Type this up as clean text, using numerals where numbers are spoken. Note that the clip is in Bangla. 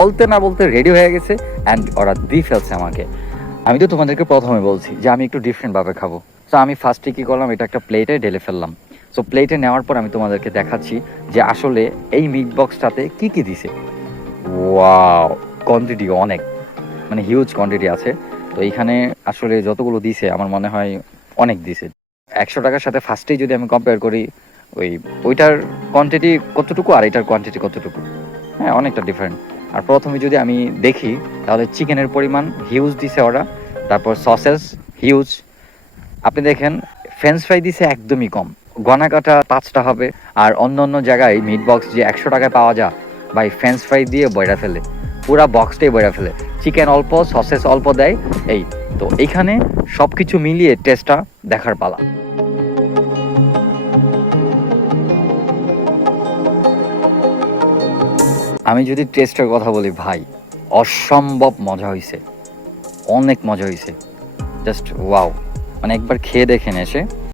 বলতে না বলতে রেডি হয়ে গেছে অ্যান্ড ওরা দিয়ে ফেলছে আমাকে। আমি তো তোমাদেরকে প্রথমে বলছি যে আমি একটু ডিফারেন্টভাবে খাবো। সো আমি ফার্স্টে কী করলাম, এটা একটা প্লেটে ঢেলে ফেললাম। সো প্লেটে নেওয়ার পর আমি তোমাদেরকে দেখাচ্ছি যে আসলে এই মিট বক্সটাতে কী কী দিছে। ওয়াও, কোয়ান্টিটি অনেক, মানে হিউজ কোয়ান্টিটি আছে। তো এইখানে আসলে যতগুলো দিছে আমার মনে হয় অনেক দিছে। 100 টাকার সাথে ফার্স্টেই যদি আমি কম্পেয়ার করি, ওইটার কোয়ান্টিটি কতটুকু আর এটার কোয়ান্টিটি কতটুকু, হ্যাঁ অনেকটা ডিফারেন্ট। আর প্রথমে যদি আমি দেখি তাহলে চিকেনের পরিমাণ হিউজ দিছে ওরা, তারপর সসেস হিউজ। আপনি দেখেন ফ্রেঞ্চ ফ্রাই দিছে একদমই কম, গনা কাটা 5টা হবে। আর অন্য অন্য জায়গায় মিট বক্স যে 100 টাকায় পাওয়া যায়, ভাই ফ্রেঞ্চ ফ্রাই দিয়ে বইরা ফেলে, পুরা বক্সটাই বইরা ফেলে, চিকেন অল্প সসেস অল্প দেয়। এই তো এইখানে সব কিছু মিলিয়ে টেস্টটা দেখার পালা। আমি যদি টেস্টের কথা বলি ভাই, অসম্ভব মজা হয়েছে, অনেক মজা হয়েছে, জাস্ট ওয়াও। মানে একবার খেয়ে দেখেন এসে।